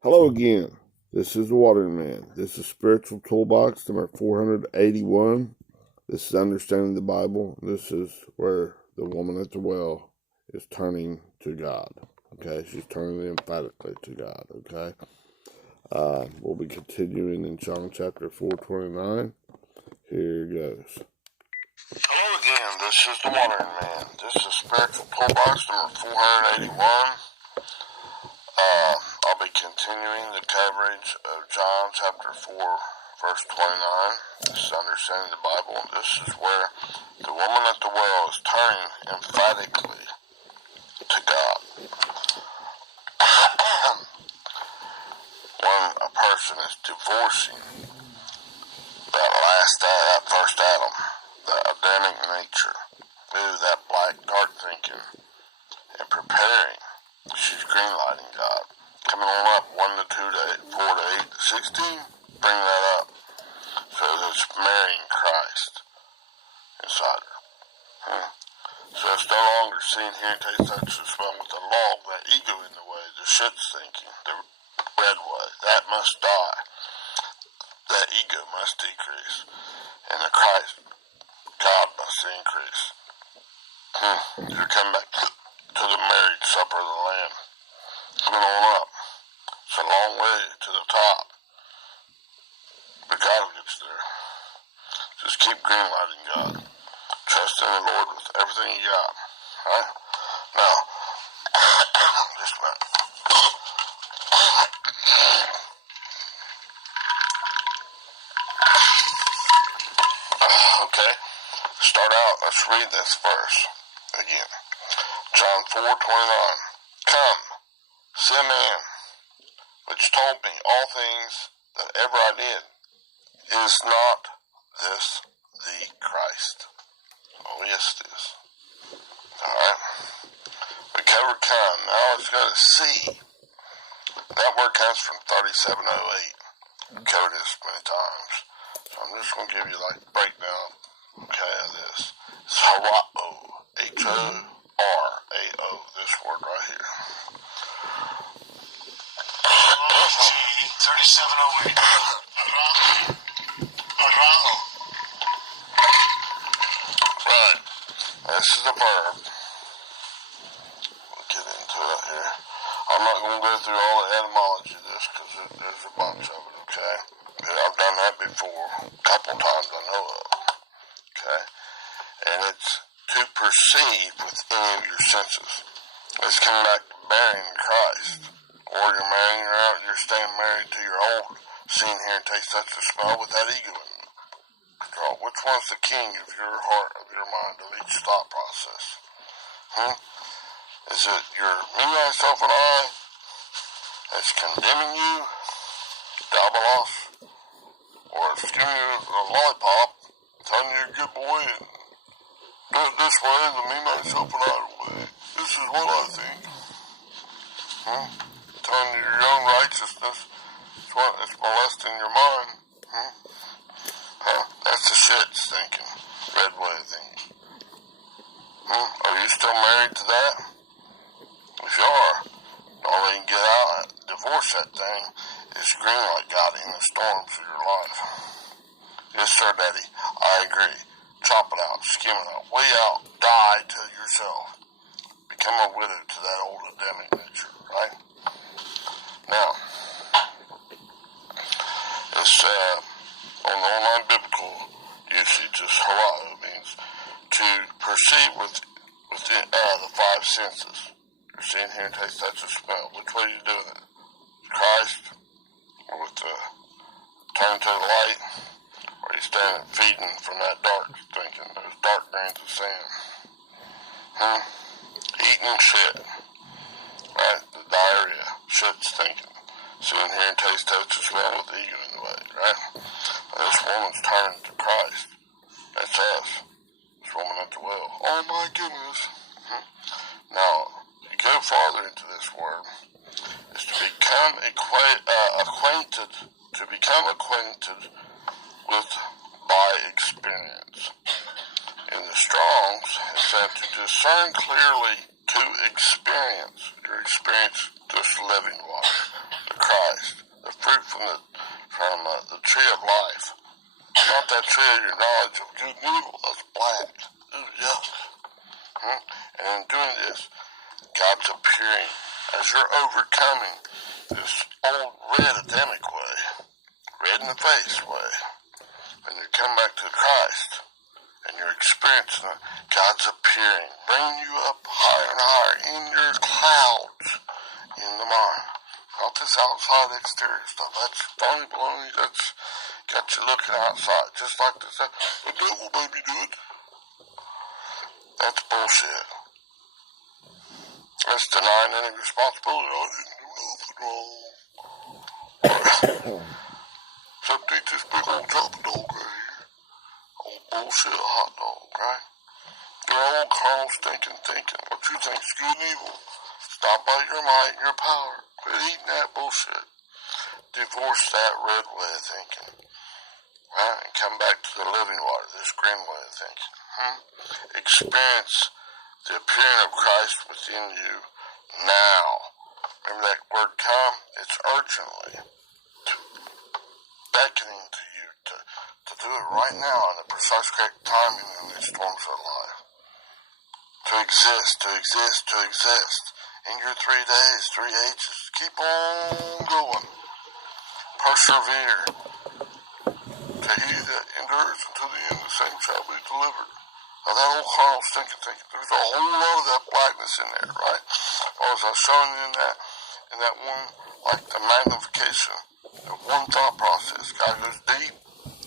Hello again. This is the Watering Man. This is Spiritual Toolbox number 481. This is Understanding the Bible. This is where the woman at the well is turning to God. Okay, she's turning emphatically to God. Okay, we'll be continuing in John chapter 4:29. Here goes. Hello again. This is the Watering Man. This is Spiritual Toolbox number 481. I'll be continuing the coverage of John chapter 4, verse 29. This is Understanding the Bible. This is where the woman at the well is turning emphatically to God. When a person is divorcing that first Adam, the Adamic nature, that black dark thinking, and preparing, she's greenlighting God. Coming on up 1 to 2 to 8, 4 to 8 to 16, bring that up. So it's marrying Christ inside her. So it's no longer seen, hearing, taste, touch, and smell with the log, that ego in the way, the shit's thinking, the red way. That must die. That ego must decrease. And the Christ, God must increase. You come back to the marriage supper of the Lamb. Coming on up. It's a long way to the top. But God gets there. Just keep greenlighting God. Trust in the Lord with everything you got. Alright? Now, just a minute. Okay. Start out. Let's read this verse again. John 4:29. Come, see a man which told me all things that ever I did. Is not this the Christ? Oh, yes, it is. Alright. We covered come. Now let's go to see. That word comes from 3708. We covered this many times. So I'm just going to give you like a breakdown, okay, of this. It's Horao. H-O-R-A-O. This word right here. 3708. Horao. Right. This is a verb. We'll get into it here. I'm not going to go through all the etymology of this because there's a bunch of it, okay? I've done that before a couple times I know of, okay? And it's to perceive with any of your senses. Let's come back to marrying Christ. Or you're marrying her out, you're staying married to your old, seeing, hearing, taste, touch, and smell with that ego in control. Which one's the king of your heart, of your mind, of each thought process? Is it your me, myself, and I that's condemning you, Dabalos? Or it's giving you a lollipop, telling you you're a good boy, and do it this way, the me, myself, and I way. This is what I think. Telling you your own righteousness is what is molesting your mind. That's the shit's thinking. Red way of thinking. Are you still married to that? If you are, all they can get out, divorce that thing, is greenlight God in the storms of your life. Yes, sir, Daddy. I agree. Chop it out, skim it out, way out, die to yourself. Become a widow to that old Adamic nature, right? Now, it's on the online biblical usage, this horao means to perceive with the five senses. You're seeing, hearing, taste, touch, and smell. Which way are you doing it? Christ, or with the turn to the light, or are you standing feeding from that dark thinking, those dark grains of sand? Eating shit. Right? The diarrhea. Shit's thinking. Seeing, hearing, taste, touch, and smell with the ego in the way, right? Now, this woman's turning to Christ. That's us. This woman at the well. Oh my goodness. Now, you go farther into this word. Is to become acquainted with by experience. In the Strongs, it said to discern clearly, to experience. Your experience, this living water, the Christ. from the tree of life. Not that tree of your knowledge of good and evil. That's black. Ooh, yuck. And in doing this, God's appearing as you're overcoming this old red Adamic way, red in the face way, and you come back to Christ, and you're experiencing it. God's appearing, bringing you up higher and higher in your clouds in the mind. Not this outside exterior stuff. That's phony baloney. That's got you looking outside, just like this. The devil made me do it. That's bullshit. That's denying any responsibility. I didn't do nothing wrong. Except eat this big old chopper dog right here. Old bullshit hot dog, right? Your old carnal stinking thinking. What you think's good and evil. Stop by your might and your power. Quit eating that bullshit. Divorce that red way of thinking. Right? And come back to the living water, this green way of thinking. Experience the appearing of Christ within you now. Remember that word come? It's urgently beckoning to you to do it right now in the precise correct timing in these storms of life. To exist in your 3 days, 3 ages. Keep on going. Persevere. To he that endures until the end, the same shall be delivered. Now that old carnal stinking thinking, there's a whole lot of that blackness in there, right? Or as I was showing you in that one, like the magnification of one thought process. God goes deep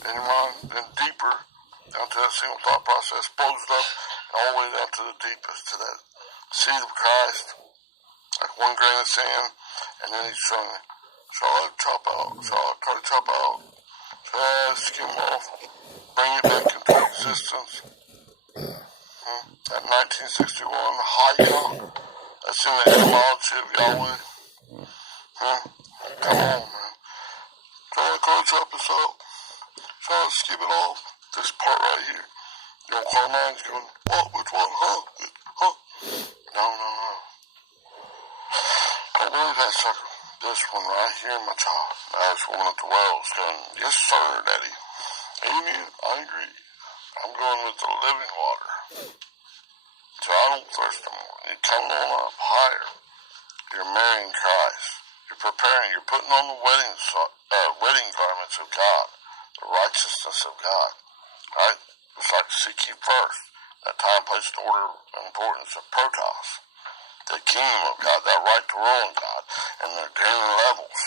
in your mind, then deeper down to that single thought process, blows it up, and all the way down to the deepest, to that seed of Christ, like 1 grain of sand, and then he's showing you, shall I chop out, shall I try to chop out, shall I skim off, bring it back into existence. That 1961 Hayah, that's in the etymology of Yahweh. Come on, man. Shall I try to chop this out? Shall I skip it off? This part right here. Your car mind's going, what? Which one? Huh? No. Don't believe that sucker. This one right here, my child. Now this woman at the well is going, yes, sir, Daddy. Amen. I agree. I'm going with the living water. So I don't thirst no more. You're coming on up higher. You're marrying Christ. You're preparing. You're putting on the wedding garments of God, the righteousness of God. Right? It's like seek ye first. That time, place, and order of importance of protos. The kingdom of God, that right to rule in God, and they're gaining levels.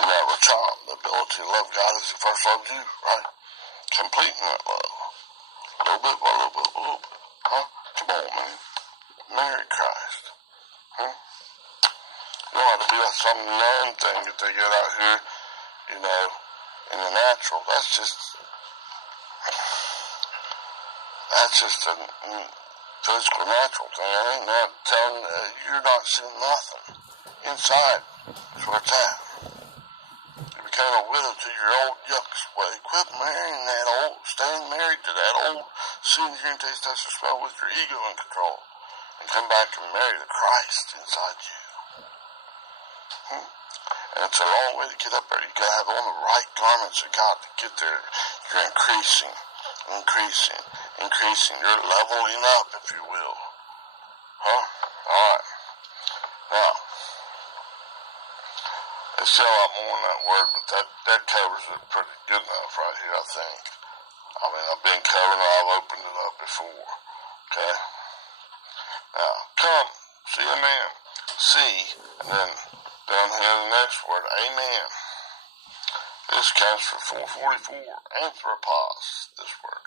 And that racham, the ability to love God as he first loved you, right? Completing that love. A little bit by little bit by little bit. Come on, man. Marry Christ. You don't have to do that some nun thing that they get out here, in the natural. That's just a physical, natural thing. I ain't not telling you're not seeing nothing. Inside is where it's at. You became a widow to your old yucks way. Quit marrying that old, staying married to that old, seeing, hearing, taste, touch, and smell with your ego in control. And come back and marry the Christ inside you. And it's a long way to get up there. You gotta have on the right garments of God to get there. You're increasing. You're leveling up, if you will. Alright. Now, there's still a lot more in that word, but that covers it pretty good enough right here, I think. I mean, I've been covering it, I've opened it up before. Okay? Now, come, see a man. See, and then down here the next word, amen. This counts for 444. Anthropos, this word.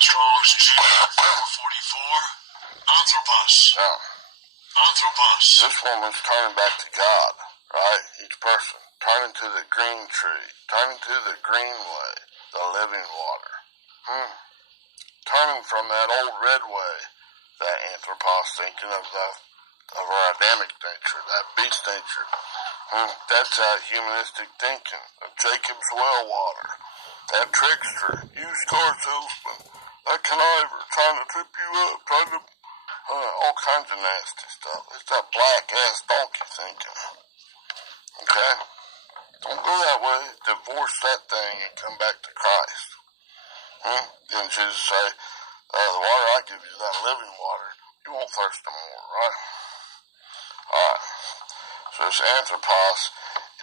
Strong's G, 444. Anthropos. Now, Anthropos. this woman's turning back to God, right? Each person. Turning to the green tree. Turning to the green way. The living water. Turning from that old red way. That anthropos thinking of our Adamic nature, that beast nature. That's that humanistic thinking of Jacob's well water. That trickster, used car salesman, that conniver, trying to trip you up, trying to all kinds of nasty stuff. It's that black-ass donkey thinking. Okay? Don't go that way. Divorce that thing and come back to Christ. Then Jesus say, the water I give you, that living water, you won't thirst no more, right? Alright. So this anthropos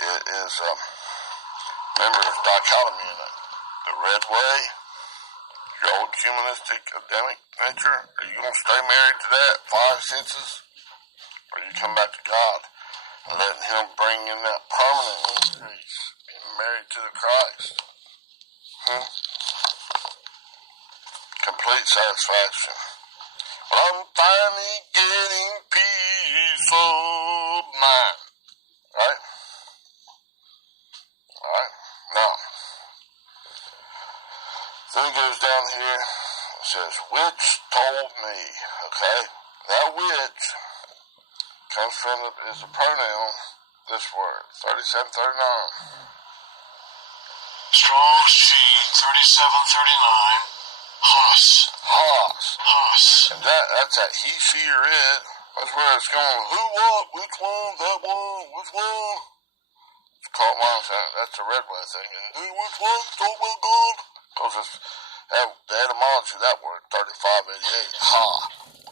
is remember, there's dichotomy in it. The red way, your old humanistic Adamic nature, are you going to stay married to that, 5 senses? Or you come back to God and letting Him bring in that permanent increase, being married to the Christ? Complete satisfaction. But I'm finally getting peace of mind. Right? Alright? Now, then he goes down here and says, which told me, okay? That which comes from is a pronoun, this word, 3739. Strong's G, 3739. Haas. Haas. Haas. And that's that he, she, or it. That's where it's going, who, what, which one, that one, which one? It's called mindset. That's the red way thing. And who, which one, so well good? Because it's the etymology of that word, 3588. Ha.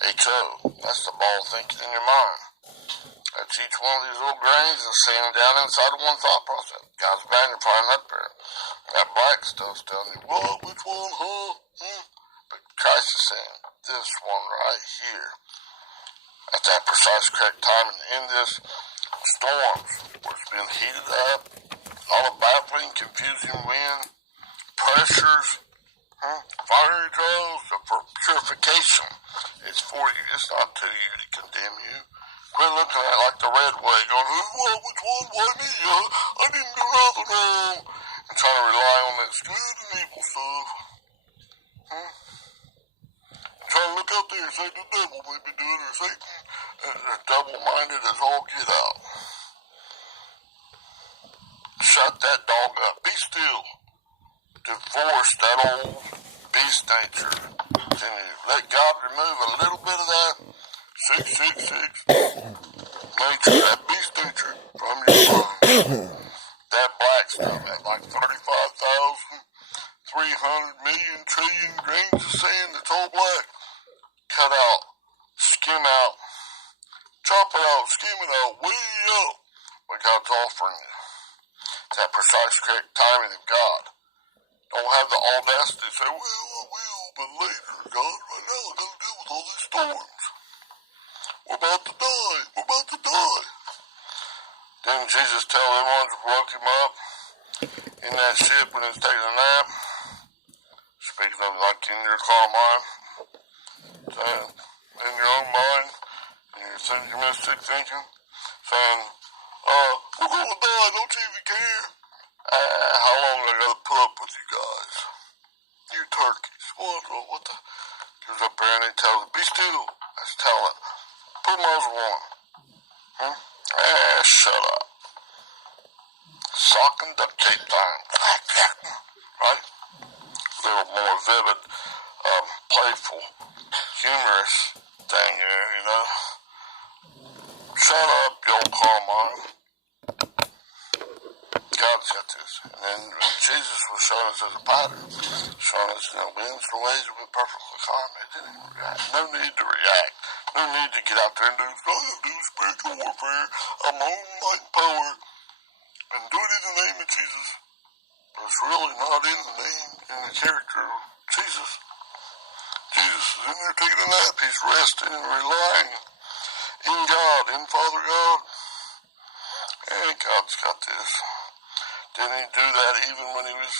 H-O. That's the ball thinking in your mind. That's each one of these little grains is sitting down inside of one thought process. God's magnifying up there. That black stuff's telling you, what, which one, huh? But Christ is saying, this one right here. At that precise correct time and in this storms where it's been heated up, all the baffling, confusing wind, pressures, fiery trials, for purification. It's for you. It's not to you to condemn you. Quit looking at it like the red way, going, who, what, which one, why me? I didn't do nothing wrong. And trying to rely on this good and evil stuff. And trying to look out there and say the devil may be doing it, or Satan. They're double-minded as all get out. Shut that dog up. Be still. Divorce that old beast nature. Let God remove a little bit of that 666 nature, that beast nature, from your mind. That black stuff, that like 35,300 million trillion grains of sand that's all black. Cut out. Skim out. Chop it out. Skim it out. Way out. What God's offering you. It's that precise correct timing of God. Don't have the audacity to say, well, I will, but later, God, right now I gotta deal with all these storms. We're about to die. We're about to die. Didn't Jesus tell them ones who woke him up in that ship when he was taking a nap? Speaking of like in your car mind, saying, in your own mind, in your synchronistic thinking, saying, we're gonna die, don't you even care? How long I gotta put up with you guys? You turkeys. What the? Goes up there and he tells them, be still. That's telling. Put muzzle on. Shut up. Sock and duct tape time. Right? A little more vivid, playful, humorous thing here, you know. Shut up, you old Carmine. God's got this. And then Jesus was showing us as a pattern, showing us, winds and waves will be perfectly calm. It didn't even react. No need to react. No need to get out there and do spiritual warfare. I'm on my power. And do it in the name of Jesus. But it's really not in the name, in the character of Jesus. Jesus is in there taking a nap. He's resting and relying in God, in Father God. And God's got this. Didn't he do that even when he was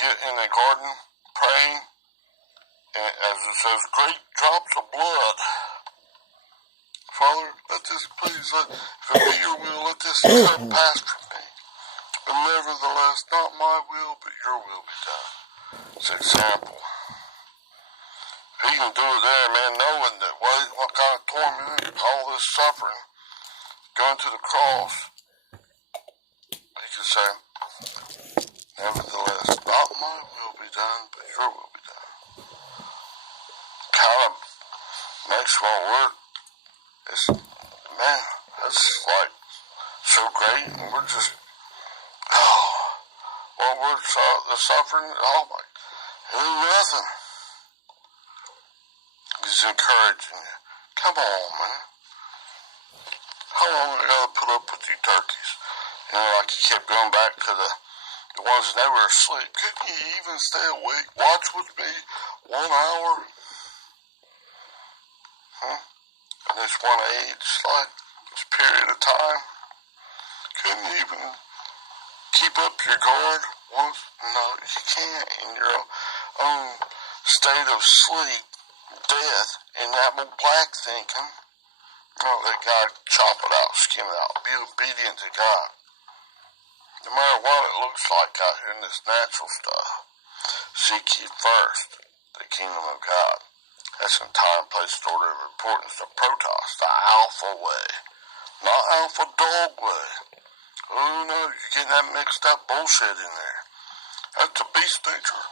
in the garden praying? And as it says, great drops of blood. Father, let this please, if it be your will, let this cup pass from me. But nevertheless, not my will, but your will be done. It's an example. He can do it there, man, knowing that what kind of torment, all this suffering, going to the cross. He can say, nevertheless, not my will be done, but your will be done. Kind of Next won't work. It's, man, that's like so great, and we're just, well, we're the suffering, oh my, nothing. He's encouraging you. Come on, man. How long I gotta put up with you turkeys? You know, like he kept going back to the ones that were asleep. Couldn't you even stay awake? Watch with me 1 hour? In this one age, like this period of time? Couldn't you even keep up your guard once? No, you can't in your own state of sleep, death, and that black thinking. No, let God chop it out, skim it out. Be obedient to God. No matter what it looks like out here in this natural stuff, seek ye first the kingdom of God. That's in time, place, and order of importance. The protos, the alpha way, not alpha dog way. Oh no, you're getting that mixed up bullshit in there. That's a beast nature.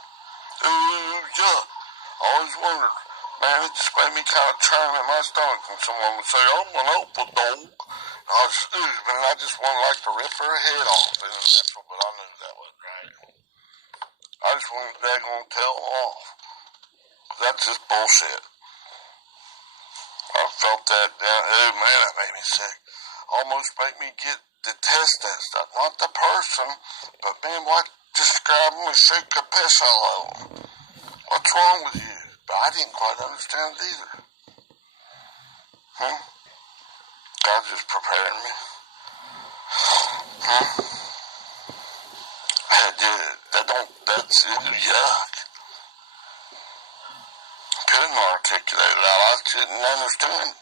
Oh yeah, I always wondered. Man, it just made me kind of churn in my stomach when someone would say, I'm an alpha dog. I just wanted like to rip her head off in the natural, but I knew that wasn't right. I just wanted that gonna tell off. That's just bullshit. I felt that down. Oh man, that made me sick. Almost made me detest that stuff. Not the person, but man, what describing me shake the piss all over. What's wrong with you? But I didn't quite understand it either. God's just preparing me. That's yuck. Couldn't articulate it out. I didn't understand.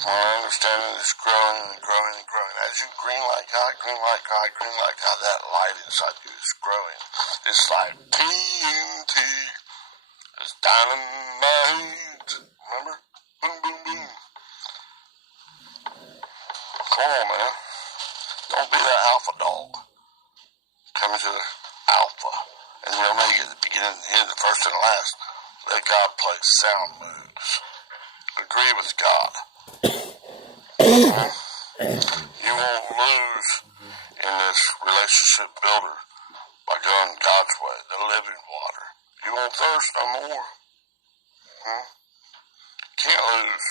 Well, I understand it is growing and growing and growing. As you green like God, that light inside you is growing. It's like TNT. It's dynamite. Remember? Boom, boom, boom. Come on, man. Don't be that alpha dog. Come into the alpha. And you'll make it at the beginning, the end, the first and the last. Let God play sound moves. Agree with God. You won't lose in this relationship builder by going God's way, the living water. You won't thirst no more. Can't lose.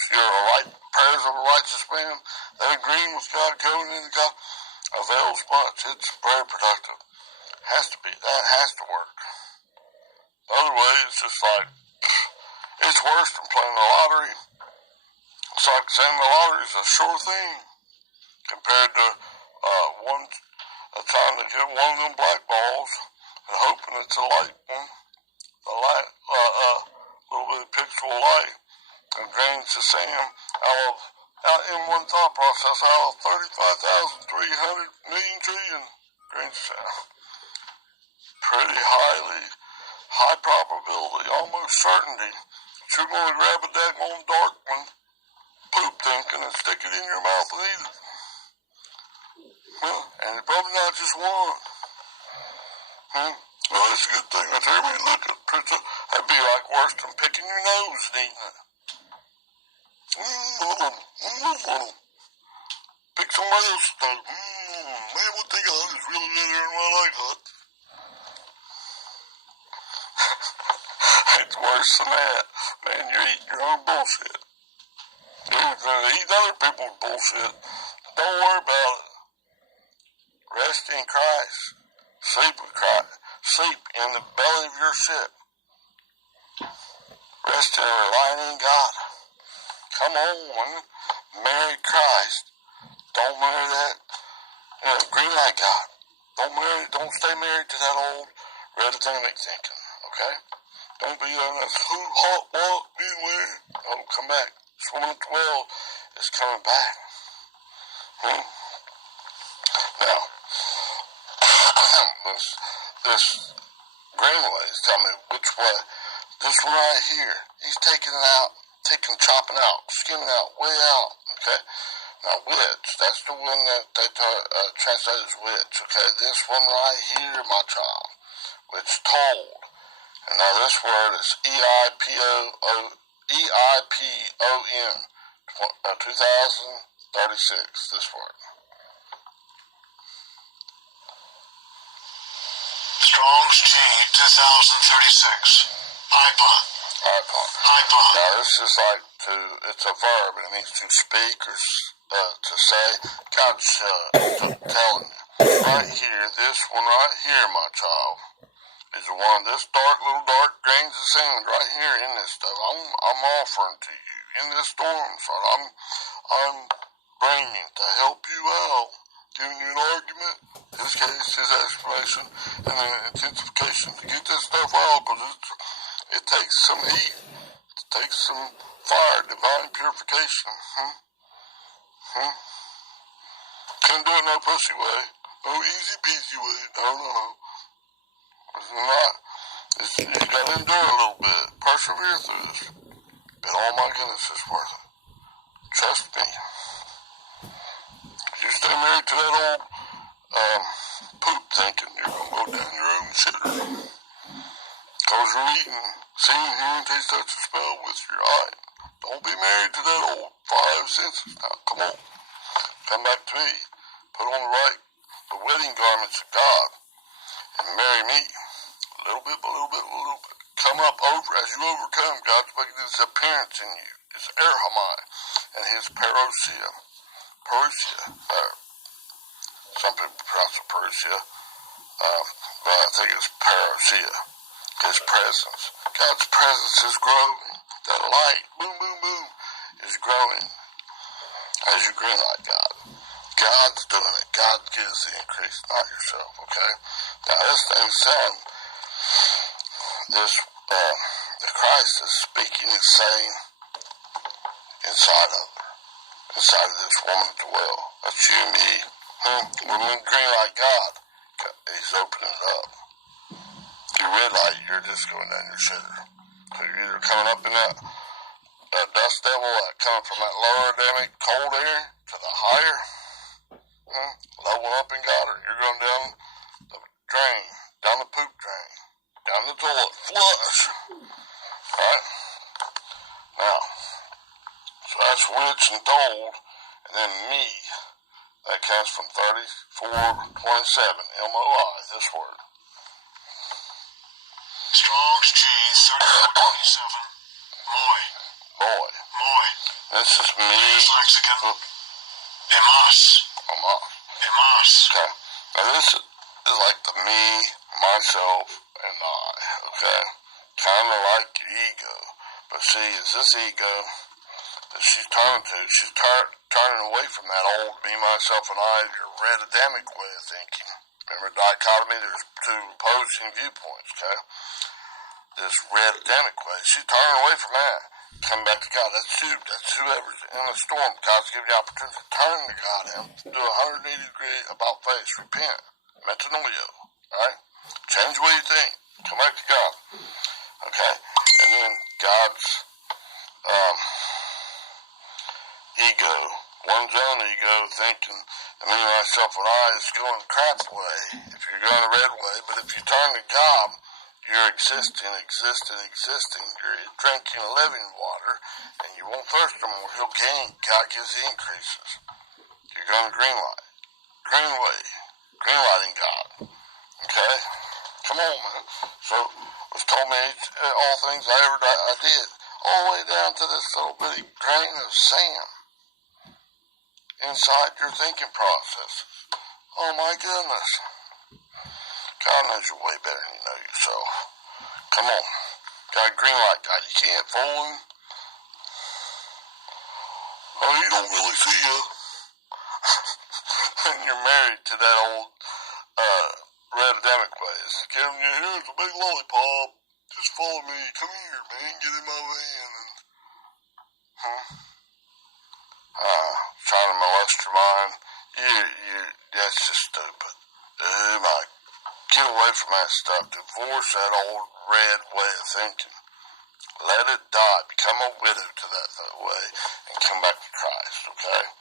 Prayers of a righteous man that agreeing with God, going into God, avails much. It's very productive. Has to be. That has to work. The other way, it's just like, it's worse than playing the lottery. It's like saying the lottery is a sure thing compared to trying to get one of them black balls and hoping it's a light one. Little bit of pixel light and grains of sand out in one thought process out of 35,300 million trillion grains of sand. Pretty high probability, almost certainty. You're going to grab a daggone dark one, poop thinking, and stick it in your mouth and eat it. And it's probably not just one. Well, that's a good thing. I tell you, look at it. That'd be like worse than picking your nose and eating it. Pick somebody else's nose. Man, what they got is really better than what I got. It's worse than that. Man, you're eating your own bullshit. You're eating other people's bullshit. Don't worry about it. Rest in Christ. Sleep with Christ. Sleep in the belly of your ship. Rest and relying in God. Come on. Marry Christ. Don't marry that. Green light God. Don't stay married to that old red Atlantic thinking. Okay? Don't be on that hot walk anywhere. Oh, come back. Swimming at the well is coming back. Now, this Greenway is telling me which way. This one right here, he's chopping out, skimming out, way out, okay? Now, which, that's the one that they translate as which, okay? This one right here, my child, which told. And now this word is E-I-P-O-O EIPON 2036. This word. Strong's G 2036. Hypon. Hypon. Now this is like it's a verb and it means to speak or to say. God's telling you. Right here, this one right here, my child, is the one, this little dark grains of sand right here in this stuff. I'm offering to you in this storm, son. I'm bringing to help you out, giving you an argument, his case, his explanation, and then intensification to get this stuff out, because it takes some heat, it takes some fire, divine purification. Couldn't do it no pussy way, no easy peasy way, no. It's not. You gotta endure a little bit, persevere through this. But oh my goodness, it's worth it. Trust me. If you stay married to that old poop thinking, you're gonna go down your own shitter. Cause you're eating, seeing, hearing, taste, touch, and smell with your eye. Don't be married to that old five senses. Now, come on. Come back to me. Put on the wedding garments of God, and marry me. A little bit. Come up over, as you overcome, God's making this appearance in you. It's Erhamai, and his parousia. Some people pronounce it parousia, but I think it's parousia. His presence. God's presence is growing. That light, boom, is growing as you green like God. God's doing it. God gives the increase, not yourself, okay? Now, this thing's saying, the Christ is speaking and saying inside of her, inside of this woman at the well. That's you and me. When we green like God, he's opening it up. Your red light, you're just going down your shitter. So you're either coming up in that dust devil, coming from that lower Adamic cold air to the higher, level up in God, or you're going down the drain, down the poop drain, down the toilet, flush. Right? Now, so that's which and told, and then me, that comes from 34:27, MOI, this word. Strong's G 34:27. Moi. This is me. This lexicon. Emas. Okay. Now this is like the me, myself, and I. Okay. Kind of like your ego. But see, it's this ego that she's turning to. She's turning away from that old me, myself, and I, your red Adamic way of thinking. Remember dichotomy? There's two opposing viewpoints, okay? This red Adamic way. She's turning away from that. Come back to God. That's you. That's whoever's in the storm. God's giving you the opportunity to turn to God and do a 180-degree about face. Repent. Metanoia. Alright? Change the way you think. Come back to God. Okay? And then God's ego, one's own ego, thinking the me, myself, and I is going crap way. If you're going the red way, but if you turn to God, you're existing. You're drinking living water, and you won't thirst no more. He'll gain. God gives the increases. You're going to green light. Green way. Green lighting God. Okay? Come on, man. So, it was told me all things I did. All the way down to this little bitty grain of sand inside your thinking process. Oh, my goodness. God knows you way better than you know yourself. Come on. Got a green light, God. You can't fool him. Oh, you don't really see you. And you're married to that old red Adamic ways. Giving you, here's a big lollipop. Just follow me. Come here, man. Get in my van. Trying to molest your mind. That's just stupid. Oh my. Get away from that stuff. Divorce that old red way of thinking. Let it die. Become a widow to that way and come back to Christ, okay?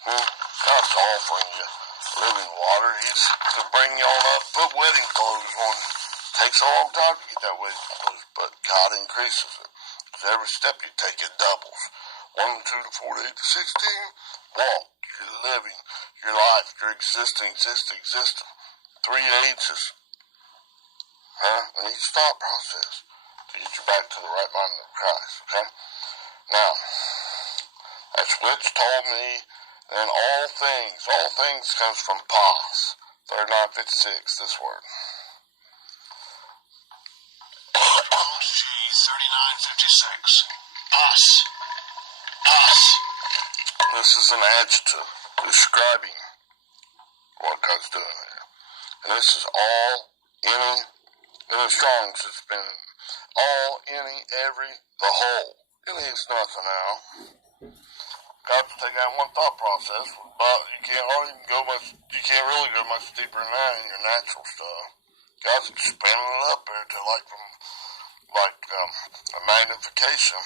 God's offering you living water. He's to bring you on up. Put wedding clothes on. Takes a long time to get that wedding clothes, but God increases it. Every step you take, it doubles. 1 to 2 to 4 to 8 to 16. Walk. You're living your life. You're existing. 3 H's. In each thought process to get you back to the right mind of Christ. Okay? Now, that's which told me, and all things comes from pos. 3956, this word. Strong's G 3956. Pos. This is an adjective describing what God's doing here. And this is all, any, in the Strong's it's been all, any, every, the whole. Any is nothing now. God's taking out one thought process, but you can't really go much deeper than that in your natural stuff. God's expanding it up there to a magnification,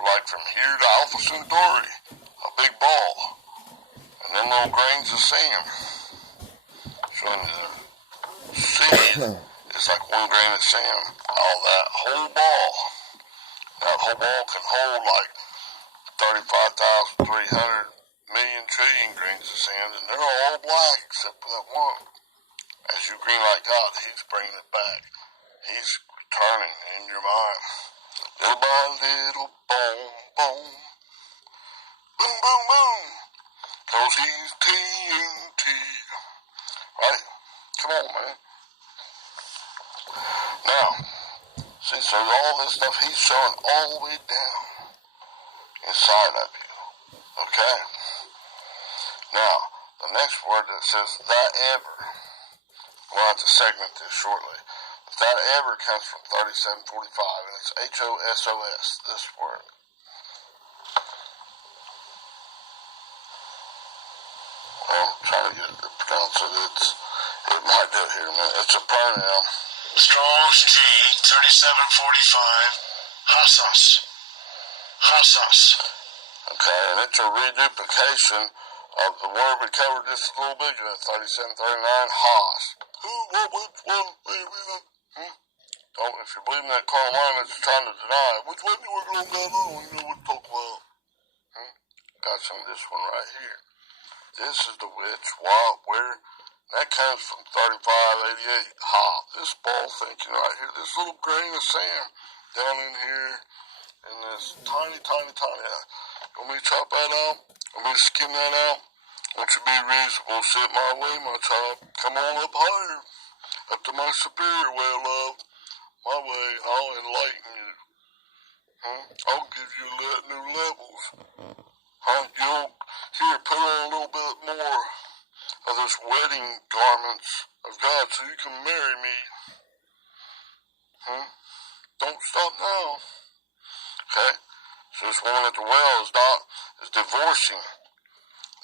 like from here to Alpha Centauri, a big ball, and then little grains of sand. Showing you the seed is like 1 grain of sand. All that whole ball can hold like 35,300 million trillion grains of sand, and they're all black except for that one. As you green like God, He's bringing it back. He's turning in your mind. Little by little, boom, boom. Boom, boom, boom. 'Cause He's TNT. Right? Come on, man. Now, see, so all this stuff He's showing all the way down inside of you. Okay? Now, the next word that says that ever, we'll have to segment this shortly. That ever comes from 3745, and it's HOSOS, this word. Well, I'm trying to get it to pronounce it. It might do it here in a minute. It's a pronoun. Strong's G 3745. Hasos. Okay, and it's a reduplication of the word we covered just a little bit ago, 3739, Haas. Who, what, which one, Don't, if you're believing that Carl Line that's trying to deny it, which one you were going to go on, you know what to talk about. Got some of this one right here. This is the which, what, where, that comes from 3588. This ball thinking right here, this little grain of sand down in here, in this tiny. You want me to chop that out? You want me to skim that out? Won't you be reasonable? Sit my way, my child. Come on up higher, up to my superior way of love. My way, I'll enlighten you. I'll give you new levels. You'll, here, put on a little bit more of those wedding garments of God so you can marry me. Don't stop now. Okay? So this woman at the well is divorcing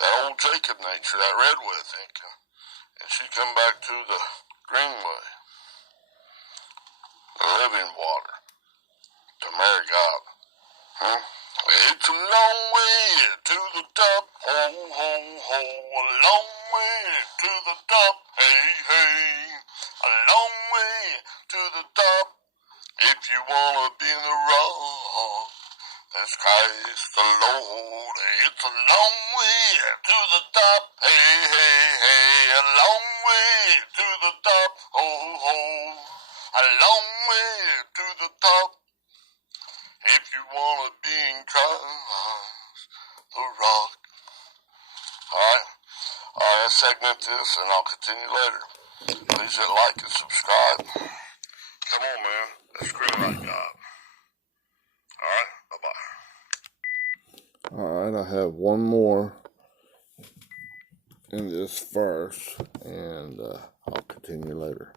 that old Jacob nature, that redwood thinking. And she come back to the greenway, the living water, to marry God. It's a long way to the top, ho, ho, ho, a long way to the top, hey, hey, a long way to the top, if you wanna be in the rock, that's Christ the Lord. It's a long way to the top, hey, hey, hey, a long way to the top, ho, ho, a long way to the top. If you want to be in Christ, the rock. Alright, let's segment this and I'll continue later. Please hit like and subscribe. Come on, man. Let's scream like God. Alright, bye-bye. Alright, I have one more in this verse, and I'll continue later.